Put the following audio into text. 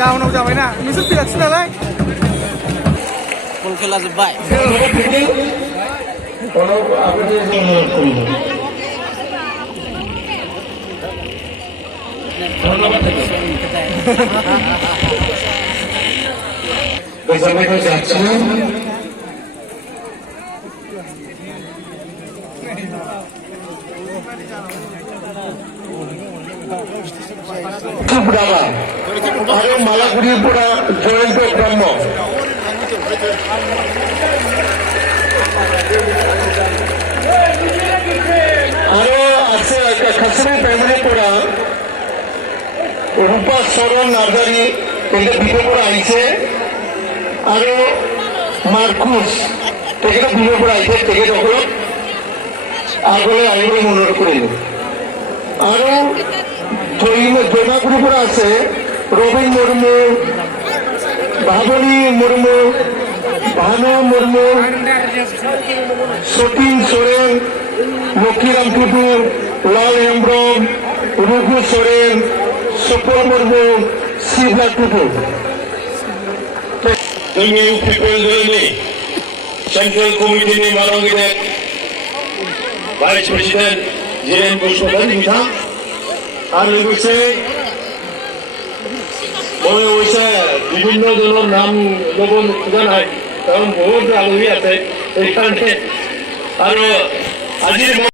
Gaano udah mana? Misal tidak sudah lagi. Full kelas baik. Kalau aku dia semua bersama dengan Jackson. Berapa? Ada Malakuri pura join ke Brahmo. Ada Khasri primary pura Rupa Soron Nardari থেকে বিয়ে করে আইছে আরো মার্কুস থেকে বিয়ে করে আইছে থেকে যখন আগলে আইবলে মনে করে আরো জয়নাগুড়ি করে আছে রবীন মুর্মু ভাবনী মুর্মু ভানু মুর্মু সতীন সোরেন লক্ষ্মীরাম টুটু লাল হেমব্রম রঘু সোরেন সুপল মুর্মু শিবলা টুটু जोंनि पिपलनि सेन्ट्रेल कमिटिनि मानगिरिर भाइस प्रेसिडेन्ट जिरेन बसुमतारी बिथां आरो लोगोसे মই অৱশ্যে বিভিন্ন জনৰ নাম ল'ব খোজা নাই কাৰণ বহুত আলহী আছে সেইকাৰণে আৰু আজিৰ